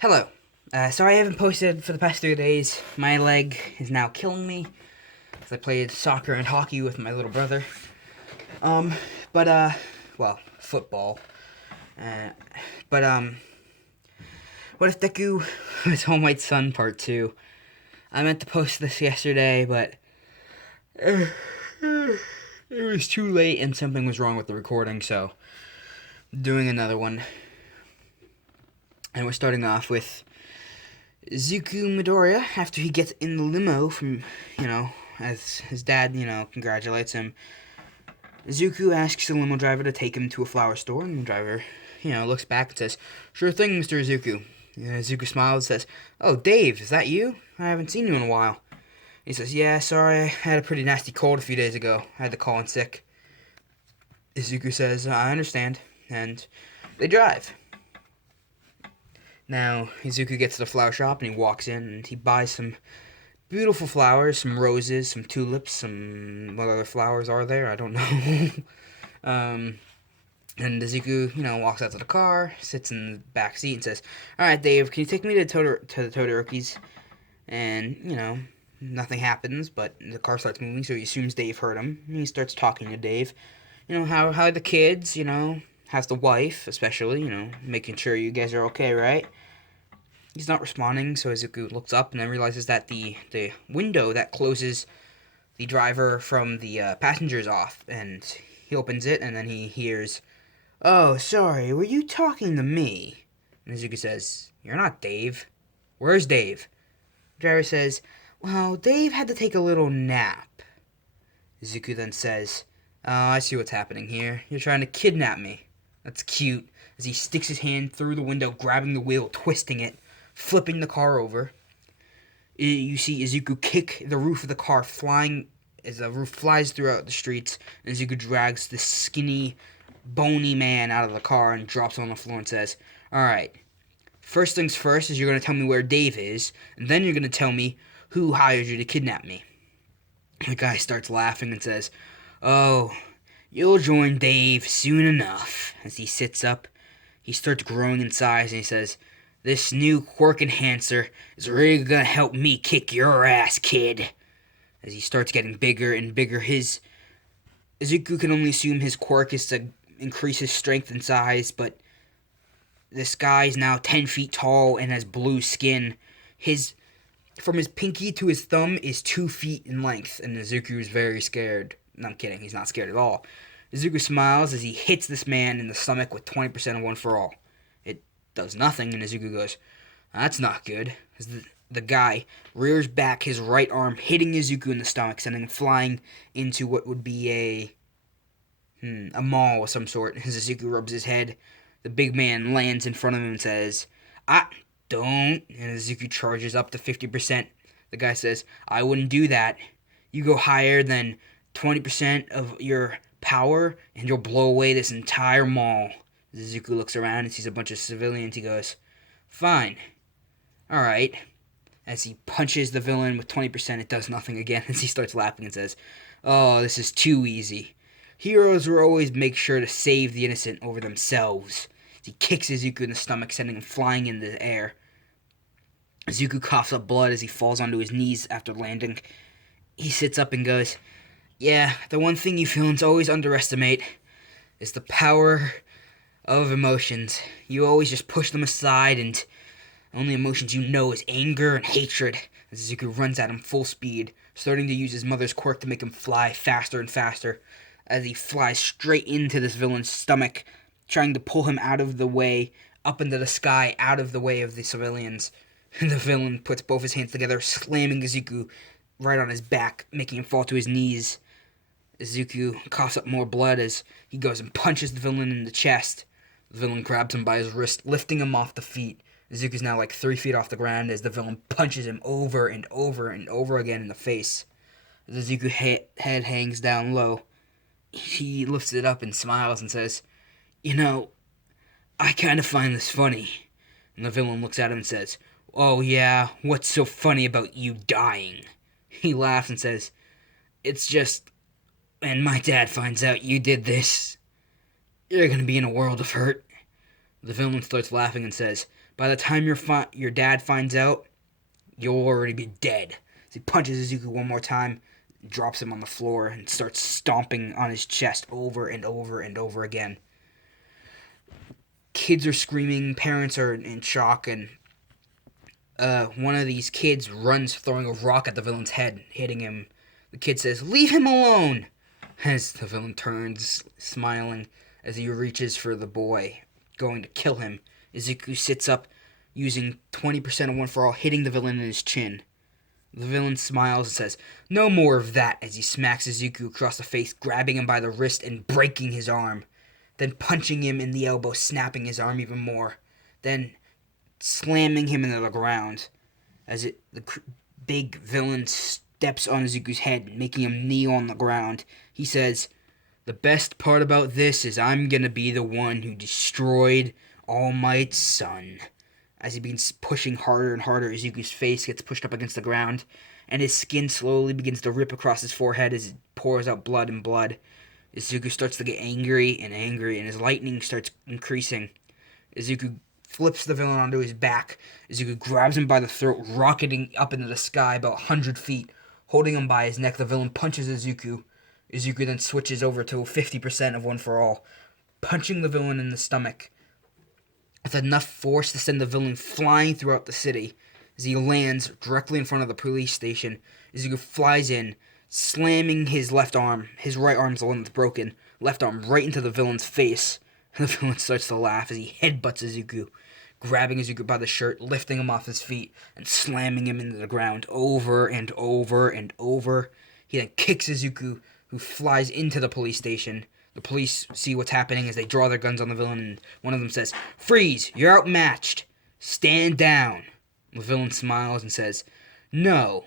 Hello. Sorry I haven't posted for the past 3 days. My leg is now killing me because I played soccer and hockey with my little brother. Um, well, football. Uh, but what if Deku was Home White Sun Part 2? I meant to post this yesterday, but it was too late and something was wrong with the recording, so doing another one. And we're starting off with Izuku Midoriya after he gets in the limo from, as his dad, congratulates him. Izuku asks the limo driver to take him to a flower store, and the driver, looks back and says, "Sure thing, Mr. Izuku." Izuku smiles and says, "Oh, Dave, is that you? I haven't seen you in a while." He says, "Yeah, sorry, I had a pretty nasty cold a few days ago. I had to call in sick." Izuku says, "I understand," and they drive. Now, Izuku gets to the flower shop and he walks in and he buys some beautiful flowers, some roses, some tulips, some what other flowers are there? I don't know. um, and Izuku, walks out to the car, sits in the back seat, and says, "All right, Dave, can you take me to the Todorokis?" And nothing happens, but the car starts moving, so he assumes Dave heard him. And he starts talking to Dave. How are the kids? How's the wife, especially? Making sure you guys are okay, right? He's not responding, so Izuku looks up and then realizes that the window that closes the driver from the passengers off, and he opens it and then he hears, "Oh, sorry, were you talking to me?" And Izuku says, "You're not Dave. Where's Dave?" The driver says, "Well, Dave had to take a little nap." Izuku then says, "Oh, I see what's happening here. You're trying to kidnap me. That's cute," as he sticks his hand through the window, grabbing the wheel, twisting it, flipping the car over. You see Izuku kick the roof of the car, flying as the roof flies throughout the streets, and Izuku drags this skinny, bony man out of the car and drops on the floor and says, "All right, first things first is you're going to tell me where Dave is, and then you're going to tell me who hired you to kidnap me." The guy starts laughing and says, "Oh, you'll join Dave soon enough." As he sits up, he starts growing in size and he says, "This new quirk enhancer is really gonna help me kick your ass, kid." As he starts getting bigger and bigger, Izuku can only assume his quirk is to increase his strength and size, but this guy is now 10 feet tall and has blue skin. From his pinky to his thumb is 2 feet in length, and Izuku is very scared. No, I'm kidding, he's not scared at all. Izuku smiles as he hits this man in the stomach with 20% of One For All. It does nothing, and Izuku goes, "That's not good." As the guy rears back his right arm, hitting Izuku in the stomach, sending him flying into what would be a mall of some sort. As Izuku rubs his head, the big man lands in front of him and says, "I don't." And Izuku charges up to 50%. The guy says, "I wouldn't do that. You go higher than 20% of your power, and you'll blow away this entire mall." Izuku looks around and sees a bunch of civilians. He goes, "Fine. Alright." As he punches the villain with 20%, it does nothing again. As he starts laughing and says, "Oh, this is too easy. Heroes will always make sure to save the innocent over themselves." As he kicks Izuku in the stomach, sending him flying into the air. Izuku coughs up blood as he falls onto his knees after landing. He sits up and goes, "Yeah, the one thing you villains always underestimate is the power of emotions. You always just push them aside, and only emotions you know is anger and hatred." As Izuku runs at him full speed, starting to use his mother's quirk to make him fly faster and faster, as he flies straight into this villain's stomach, trying to pull him out of the way, up into the sky, out of the way of the civilians. The villain puts both his hands together, slamming Izuku right on his back, making him fall to his knees. Izuku coughs up more blood as he goes and punches the villain in the chest. The villain grabs him by his wrist, lifting him off the feet. Izuku's now like 3 feet off the ground as the villain punches him over and over and over again in the face. As Izuku's head hangs down low, he lifts it up and smiles and says, "I kind of find this funny." And the villain looks at him and says, "Oh yeah, what's so funny about you dying?" He laughs and says, "It's just, when my dad finds out you did this, you're gonna be in a world of hurt." The villain starts laughing and says, "By the time your dad finds out, you'll already be dead." So he punches Izuku one more time, drops him on the floor, and starts stomping on his chest over and over and over again. Kids are screaming, parents are in shock, and one of these kids runs throwing a rock at the villain's head, hitting him. The kid says, "Leave him alone!" As the villain turns, smiling, as he reaches for the boy, going to kill him. Izuku sits up, using 20% of One For All, hitting the villain in his chin. The villain smiles and says, "No more of that," as he smacks Izuku across the face, grabbing him by the wrist and breaking his arm. Then punching him in the elbow, snapping his arm even more. Then slamming him into the ground. The big villain steps on Izuku's head, making him kneel on the ground. He says, "The best part about this is I'm gonna be the one who destroyed All Might's son." As he begins pushing harder and harder, Izuku's face gets pushed up against the ground, and his skin slowly begins to rip across his forehead as it pours out blood and blood. Izuku starts to get angry, and his lightning starts increasing. Izuku flips the villain onto his back. Izuku grabs him by the throat, rocketing up into the sky about 100 feet. Holding him by his neck, the villain punches Izuku. Izuku then switches over to 50% of One For All, punching the villain in the stomach with enough force to send the villain flying throughout the city. As he lands directly in front of the police station, Izuku flies in, slamming his left arm, his right arm's the one that's broken, left arm right into the villain's face. The villain starts to laugh as he headbutts Izuku, grabbing Izuku by the shirt, lifting him off his feet, and slamming him into the ground over and over and over. He then kicks Izuku, who flies into the police station. The police see what's happening as they draw their guns on the villain, and one of them says, "Freeze! You're outmatched! Stand down!" The villain smiles and says, "No,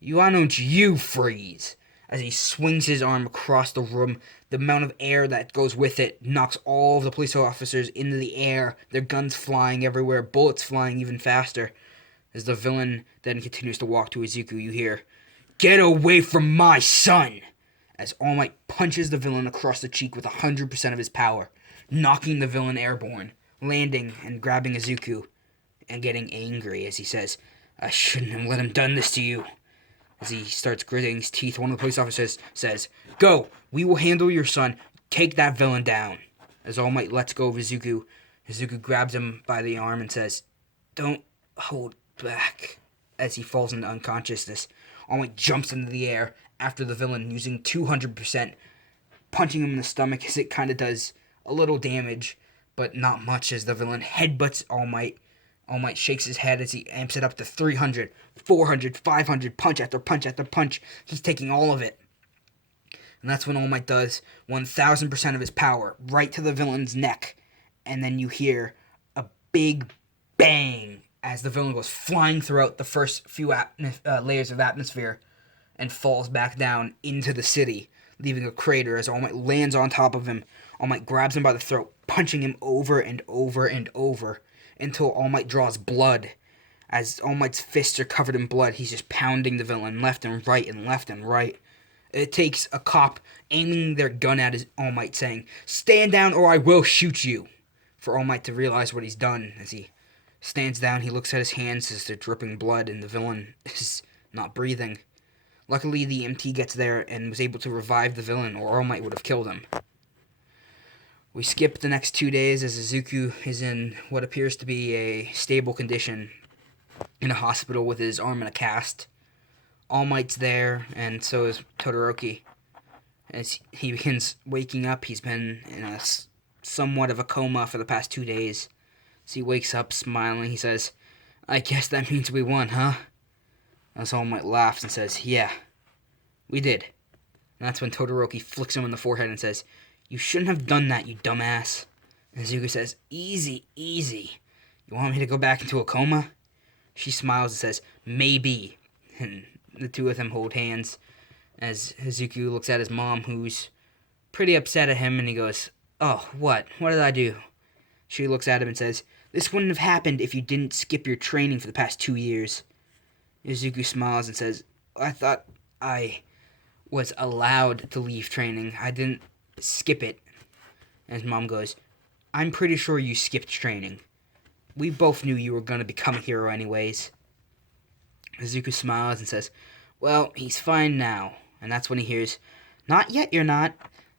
why don't you freeze?" As he swings his arm across the room, the amount of air that goes with it knocks all of the police officers into the air, their guns flying everywhere, bullets flying even faster. As the villain then continues to walk to Izuku, you hear, "Get away from my son!" As All Might punches the villain across the cheek with 100% of his power, knocking the villain airborne, landing and grabbing Izuku, and getting angry as he says, "I shouldn't have let him done this to you." As he starts gritting his teeth, one of the police officers says, "Go, we will handle your son. Take that villain down." As All Might lets go of Izuku, Izuku grabs him by the arm and says, "Don't hold back." As he falls into unconsciousness, All Might jumps into the air after the villain using 200%, punching him in the stomach as it kind of does a little damage, but not much as the villain headbutts All Might. All Might shakes his head as he amps it up to 300, 400, 500, punch after punch after punch. He's taking all of it. And that's when All Might does 1000% of his power, right to the villain's neck. And then you hear a big bang as the villain goes flying throughout the first few layers of atmosphere and falls back down into the city, leaving a crater as All Might lands on top of him. All Might grabs him by the throat, punching him over and over and over, until All Might draws blood. As All Might's fists are covered in blood, he's just pounding the villain left and right and left and right. It takes a cop aiming their gun at his All Might, saying, "Stand down or I will shoot you," for All Might to realize what he's done. As he stands down, he looks at his hands as they're dripping blood, and the villain is not breathing. Luckily, the EMT gets there and was able to revive the villain, or All Might would have killed him. We skip the next 2 days as Izuku is in what appears to be a stable condition in a hospital with his arm in a cast. All Might's there, and so is Todoroki. As he begins waking up, he's been in a somewhat of a coma for the past 2 days. As he wakes up smiling, he says, "I guess that means we won, huh?" As All Might laughs and says, "Yeah, we did." And that's when Todoroki flicks him in the forehead and says, "You shouldn't have done that, you dumbass." And Izuku says, "Easy, easy. You want me to go back into a coma?" She smiles and says, "Maybe." And the two of them hold hands as Izuku looks at his mom, who's pretty upset at him, and he goes, "Oh, what? What did I do?" She looks at him and says, "This wouldn't have happened if you didn't skip your training for the past 2 years. Izuku smiles and says, "I thought I was allowed to leave training. I didn't skip it." And his mom goes, I'm pretty sure you skipped training. We both knew you were going to become a hero anyways. Izuku smiles and says, well, he's fine now. And that's when he hears, not yet, you're not,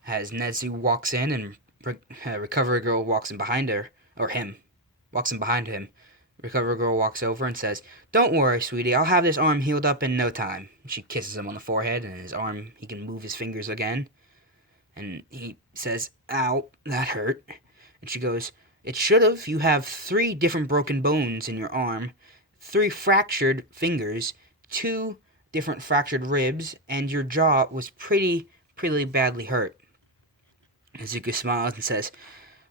as Nezu walks in and Recovery Girl walks in behind her, or him, walks in behind him. Recovery Girl walks over and says, don't worry, sweetie, I'll have this arm healed up in no time. She kisses him on the forehead, and his arm, he can move his fingers again. And he says, ow, that hurt. And she goes, it should have. You have 3 different broken bones in your arm, 3 fractured fingers, 2 different fractured ribs, and your jaw was pretty badly hurt. Izuku smiles and says,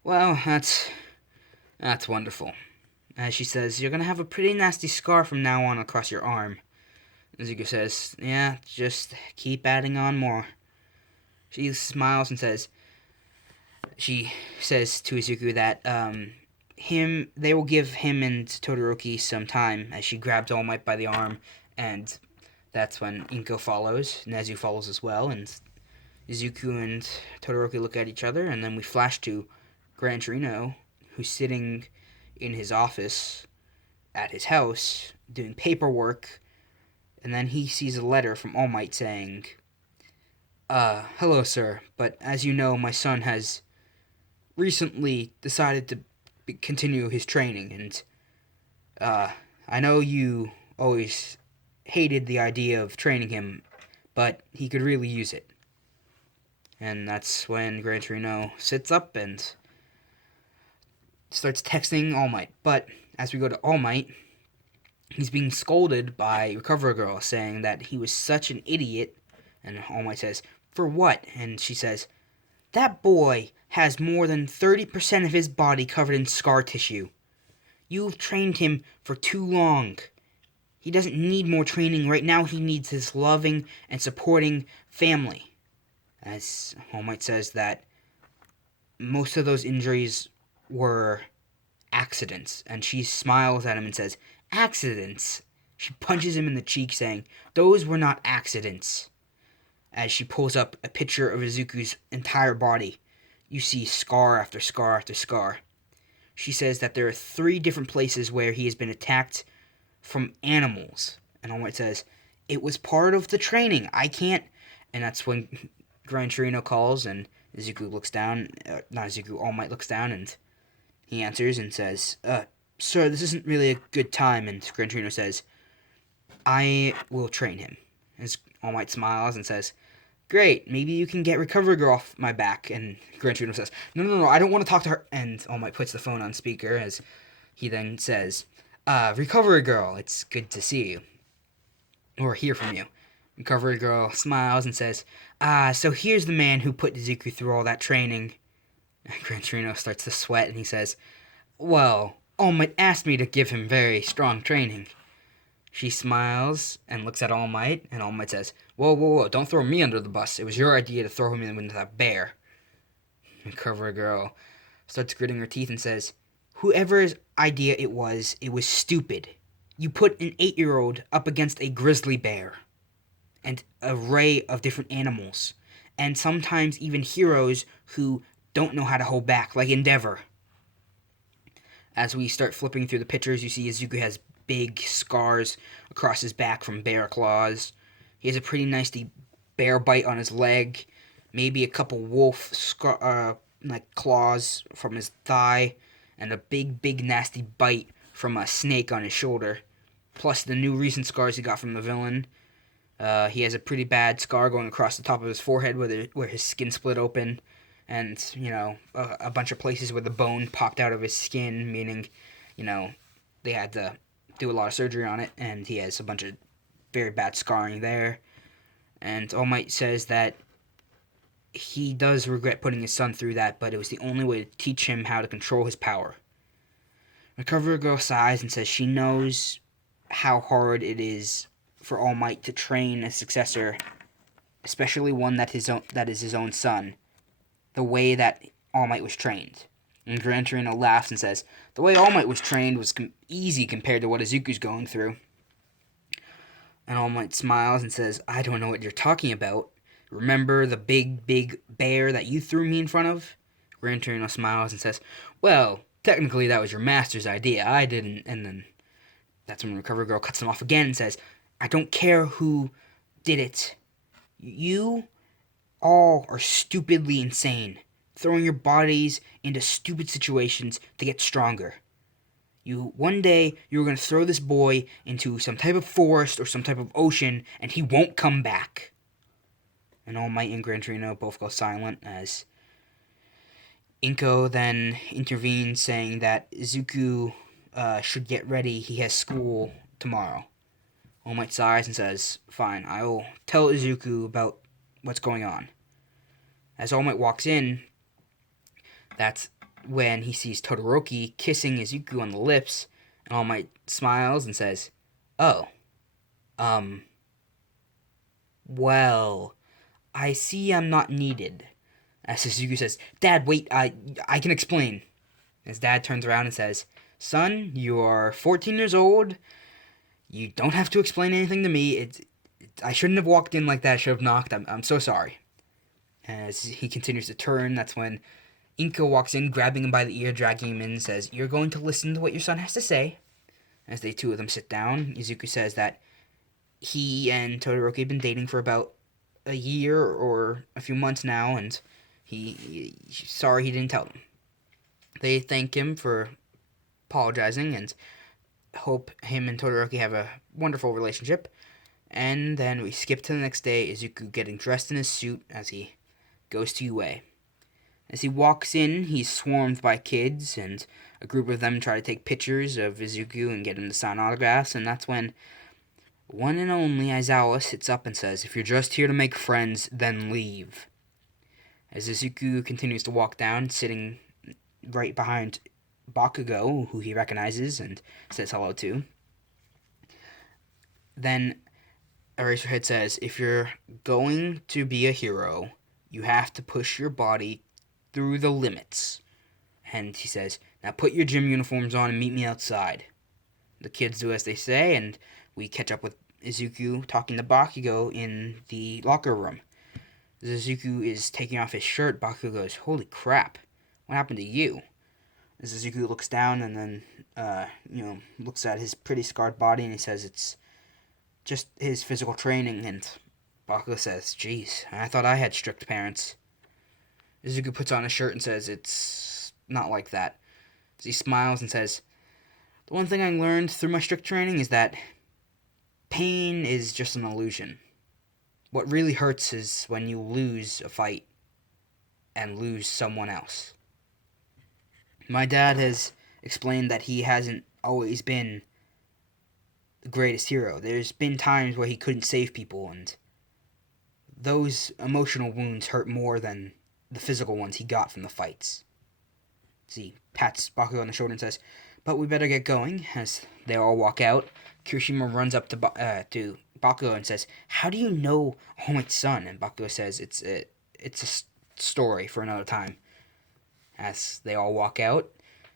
well, that's wonderful. As she says, you're going to have a pretty nasty scar from now on across your arm. Izuku says, yeah, just keep adding on more. She smiles and says, she says to Izuku that they will give him and Todoroki some time, as she grabs All Might by the arm, and that's when Inko follows. Nezu follows as well, and Izuku and Todoroki look at each other, and then we flash to Gran Torino, who's sitting in his office at his house doing paperwork, and then he sees a letter from All Might saying, hello, sir, but as you know, my son has recently decided to continue his training, and I know you always hated the idea of training him, but he could really use it. And that's when Gran Torino sits up and starts texting All Might. But as we go to All Might, he's being scolded by Recovery Girl, saying that he was such an idiot. And All Might says, for what? And she says, that boy has more than 30% of his body covered in scar tissue. You've trained him for too long. He doesn't need more training. Right now he needs his loving and supporting family. As All Might says that most of those injuries were accidents. And she smiles at him and says, accidents? She punches him in the cheek, saying, those were not accidents. As she pulls up a picture of Izuku's entire body, you see scar after scar after scar. She says that there are 3 different places where he has been attacked from animals. And All Might says, it was part of the training. I can't. And that's when Gran Torino calls, and Izuku looks down. Not Izuku, All Might looks down, and he answers and says, sir, this isn't really a good time. And Gran Torino says, I will train him. As All Might smiles and says, great, maybe you can get Recovery Girl off my back. And Gran Torino says, no, I don't want to talk to her. And All Might puts the phone on speaker, as he then says, Recovery Girl, it's good to see you. Or hear from you. Recovery Girl smiles and says, so here's the man who put Izuku through all that training. And Gran Torino starts to sweat, and he says, well, All Might asked me to give him very strong training. She smiles and looks at All Might, and All Might says, whoa, don't throw me under the bus. It was your idea to throw him into that bear. Recovery Girl starts gritting her teeth and says, whoever's idea it was stupid. You put an 8-year-old up against a grizzly bear, and an array of different animals, and sometimes even heroes who don't know how to hold back, like Endeavor. As we start flipping through the pictures, you see Izuku has big scars across his back from bear claws. He has a pretty nasty bear bite on his leg, maybe a couple wolf claws from his thigh, and a big nasty bite from a snake on his shoulder. Plus the new recent scars he got from the villain. He has a pretty bad scar going across the top of his forehead where his skin split open, and, a bunch of places where the bone popped out of his skin, meaning, they had to do a lot of surgery on it, and he has a bunch of very bad scarring there. And All Might says that he does regret putting his son through that, but it was the only way to teach him how to control his power. Recovery Girl sighs and says she knows how hard it is for All Might to train a successor, especially one that is his own son, the way that All Might was trained. And Gran Torino laughs and says, the way All Might was trained was easy compared to what Izuku's going through. And All Might smiles and says, I don't know what you're talking about. Remember the big bear that you threw me in front of? Gran Torino smiles and says, "Well, technically that was your master's idea. I didn't." And then that's when Recovery Girl cuts him off again and says, "I don't care who did it. You all are stupidly insane, throwing your bodies into stupid situations to get stronger. One day you're going to throw this boy into some type of forest or some type of ocean, and he won't come back." And All Might and Gran Torino both go silent as Inko then intervenes, saying that Izuku should get ready. He has school tomorrow. All Might sighs and says, "Fine, I will tell Izuku about what's going on." As All Might walks in, that's when he sees Todoroki kissing Izuku on the lips, and All Might smiles and says, "Oh, well, I see I'm not needed." As Izuku says, "Dad, wait, I can explain." His dad turns around and says, "Son, you are 14 years old. You don't have to explain anything to me. I shouldn't have walked in like that. I should have knocked. I'm so sorry." As he continues to turn, that's when Inko walks in, grabbing him by the ear, dragging him in, and says, "You're going to listen to what your son has to say." As the two of them sit down, Izuku says that he and Todoroki have been dating for about a year or a few months now, and he's sorry he didn't tell them. They thank him for apologizing and hope him and Todoroki have a wonderful relationship. And then we skip to the next day, Izuku getting dressed in his suit as he goes to UA. As he walks in, he's swarmed by kids, and a group of them try to take pictures of Izuku and get him to sign autographs, and that's when one and only Aizawa sits up and says, "If you're just here to make friends, then leave." As Izuku continues to walk down, sitting right behind Bakugo, who he recognizes and says hello to, then Eraserhead says, "If you're going to be a hero, you have to push your body through the limits." And he says, "Now put your gym uniforms on and meet me outside." The kids do as they say, and we catch up with Izuku talking to Bakugo in the locker room. As Izuku is taking off his shirt, Bakugo goes, "Holy crap, what happened to you?" As Izuku looks down and then, looks at his pretty scarred body, and he says it's just his physical training, and Bakugo says, "Geez, I thought I had strict parents." Izuku puts on a shirt and says, "It's not like that." As he smiles and says, "The one thing I learned through my strict training is that pain is just an illusion. What really hurts is when you lose a fight and lose someone else. My dad has explained that he hasn't always been the greatest hero. There's been times where he couldn't save people, and those emotional wounds hurt more than the physical ones he got from the fights." He pats Bakugo on the shoulder and says, "But we better get going." As they all walk out, Kirishima runs up to Bakugo and says, "How do you know All Might's son?" And Bakugo says, It's a story for another time." As they all walk out,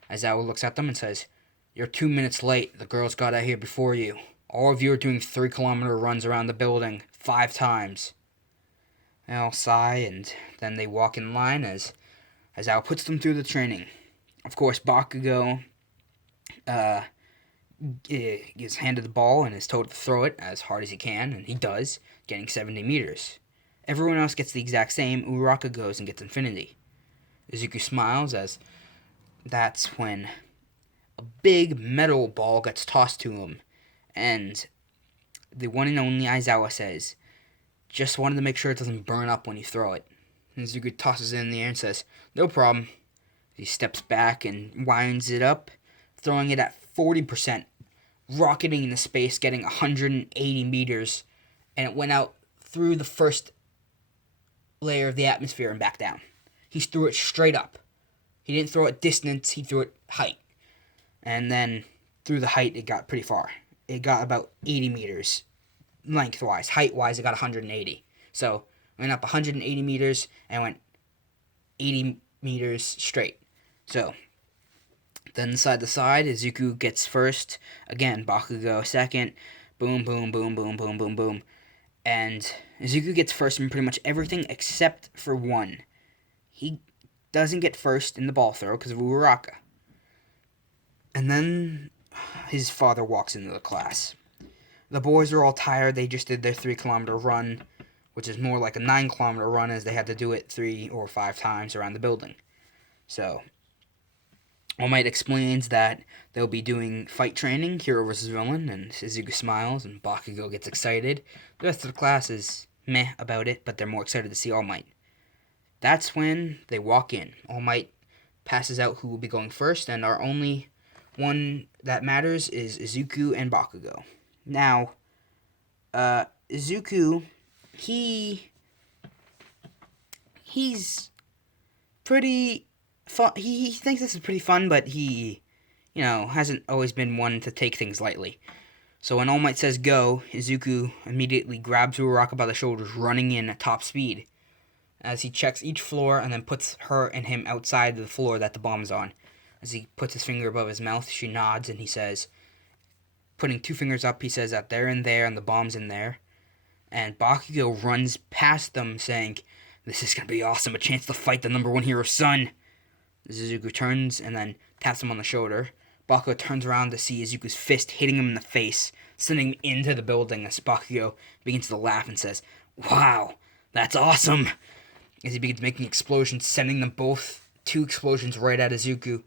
Aizawa looks at them and says, "You're 2 minutes late. The girls got out here before you. All of you are doing 3-kilometer runs around the building 5 times. They all sigh, and then they walk in line as Aizawa puts them through the training. Of course, Bakugo is handed the ball and is told to throw it as hard as he can, and he does, getting 70 meters. Everyone else gets the exact same. Uraraka goes and gets infinity. Izuku smiles as that's when a big metal ball gets tossed to him, and the one and only Aizawa says, "Just wanted to make sure it doesn't burn up when you throw it." And Izuku tosses it in the air and says, "No problem." He steps back and winds it up, throwing it at 40%, rocketing into space, getting 180 meters, and it went out through the first layer of the atmosphere and back down. He threw it straight up. He didn't throw it distance, he threw it height. And then through the height, it got pretty far. It got about 80 meters lengthwise. Height-wise, it got 180. So, it went up 180 meters and went 80 meters straight. So, then side to side, Izuku gets first. Again, Bakugo second. Boom, boom, boom, boom, boom, boom, boom. And Izuku gets first in pretty much everything except for one. He doesn't get first in the ball throw because of Uraraka. And then his father walks into the class. The boys are all tired. They just did their 3-kilometer run, which is more like a 9-kilometer run as they had to do it 3 or 5 times around the building. So, All Might explains that they'll be doing fight training, hero versus villain, and Izuku smiles and Bakugo gets excited. The rest of the class is meh about it, but they're more excited to see All Might. That's when they walk in. All Might passes out who will be going first, and our only one that matters is Izuku and Bakugo. Now, Izuku, he's pretty fun. He thinks this is pretty fun, but he, hasn't always been one to take things lightly. So when All Might says go, Izuku immediately grabs Uraraka by the shoulders, running in at top speed, as he checks each floor and then puts her and him outside the floor that the bomb is on. As he puts his finger above his mouth, she nods and he says, putting 2 fingers up, he says that they're in there and the bomb's in there. And Bakugo runs past them saying, "This is going to be awesome, a chance to fight the number 1 hero's son." Izuku turns and then taps him on the shoulder. Bakugo turns around to see Izuku's fist hitting him in the face, sending him into the building as Bakugo begins to laugh and says, "Wow, that's awesome!" As he begins making explosions, sending them both 2 explosions right at Izuku.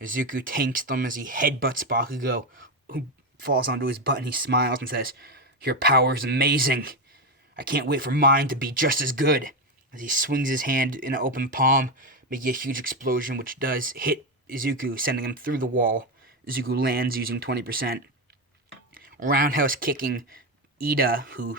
Izuku tanks them as he headbutts Bakugo, who falls onto his butt, and he smiles and says, "Your power is amazing. I can't wait for mine to be just as good." As he swings his hand in an open palm, making a huge explosion, which does hit Izuku, sending him through the wall. Izuku lands using 20%. Roundhouse kicking Ida, who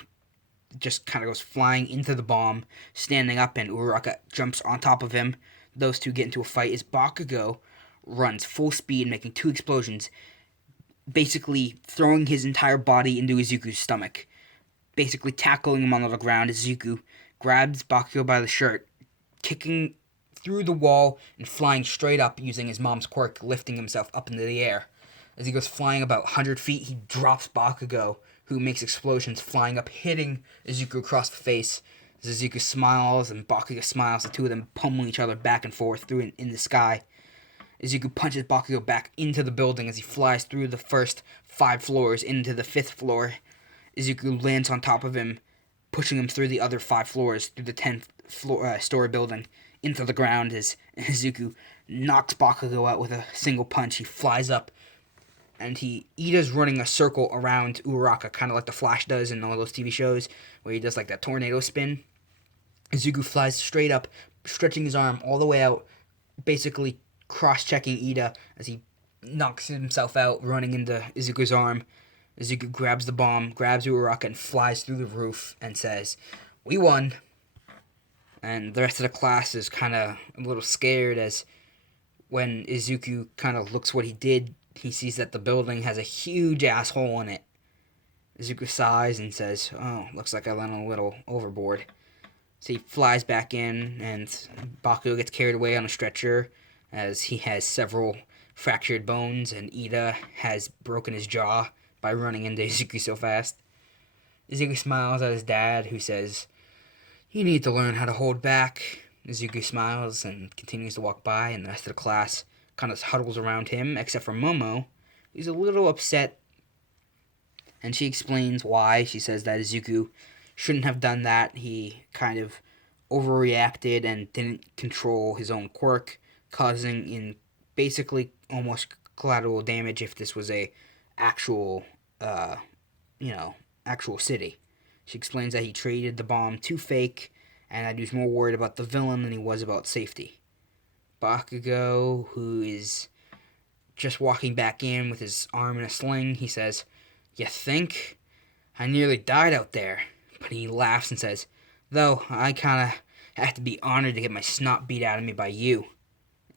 just kind of goes flying into the bomb, standing up, and Uraraka jumps on top of him. Those two get into a fight as Bakugo runs full speed, making 2 explosions, basically throwing his entire body into Izuku's stomach, basically tackling him on the ground. Izuku grabs Bakugo by the shirt, kicking through the wall and flying straight up using his mom's quirk, lifting himself up into the air. As he goes flying about 100 feet, he drops Bakugo, who makes explosions, flying up, hitting Izuku across the face. As Izuku smiles and Bakugo smiles, the 2 of them pummeling each other back and forth through in the sky. Izuku punches Bakugo back into the building as he flies through the first 5 floors into the 5th floor. Izuku lands on top of him, pushing him through the other 5 floors through the 10th story building into the ground as Izuku knocks Bakugo out with a single punch. He flies up, and Ida's running a circle around Uraraka, kind of like the Flash does in all those TV shows, where he does like that tornado spin. Izuku flies straight up, stretching his arm all the way out, basically cross-checking Ida as he knocks himself out, running into Izuku's arm. Izuku grabs the bomb, grabs Uraraka, and flies through the roof and says, "We won." And the rest of the class is kind of a little scared as when Izuku kind of looks what he did, he sees that the building has a huge asshole in it. Izuku sighs and says, "Oh, looks like I went a little overboard." So he flies back in, and Bakugo gets carried away on a stretcher as he has several fractured bones, and Ida has broken his jaw by running into Izuku so fast. Izuku smiles at his dad, who says, "You need to learn how to hold back." Izuku smiles and continues to walk by, and the rest of the class kind of huddles around him, except for Momo, who's a little upset, and she explains why. She says that Izuku shouldn't have done that. He kind of overreacted and didn't control his own quirk, causing in basically almost collateral damage if this was a actual city. She explains that he traded the bomb too fake, and that he was more worried about the villain than he was about safety. Bakugo, who is just walking back in with his arm in a sling, he says, "You think? I nearly died out there." But he laughs and says, "Though, I kinda have to be honored to get my snot beat out of me by you."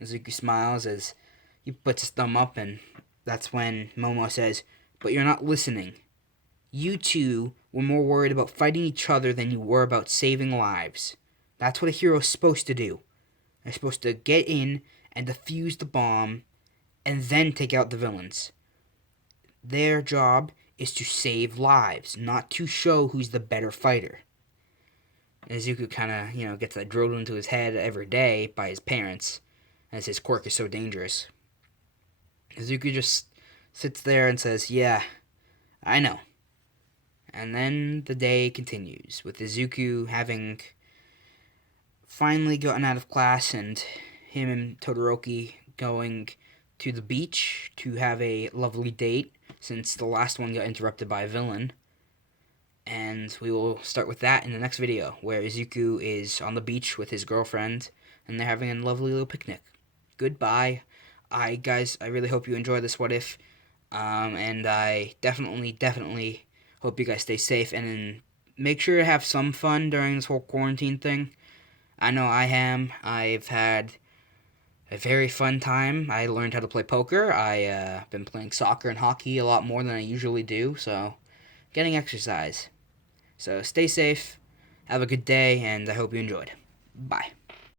Izuku smiles as he puts his thumb up, and that's when Momo says, "But you're not listening. You two were more worried about fighting each other than you were about saving lives. That's what a hero's supposed to do. They're supposed to get in and defuse the bomb and then take out the villains. Their job is to save lives, not to show who's the better fighter." Izuku kind of, gets that drilled into his head every day by his parents, as his quirk is so dangerous. Izuku just sits there and says, "Yeah, I know." And then the day continues, with Izuku having finally gotten out of class and him and Todoroki going to the beach to have a lovely date, since the last one got interrupted by a villain. And we will start with that in the next video, where Izuku is on the beach with his girlfriend, and they're having a lovely little picnic. Goodbye. Guys, I really hope you enjoy this What If, and I definitely hope you guys stay safe, and make sure to have some fun during this whole quarantine thing. I know I am. I've had a very fun time. I learned how to play poker. I've been playing soccer and hockey a lot more than I usually do, so getting exercise. So stay safe, have a good day, and I hope you enjoyed. Bye.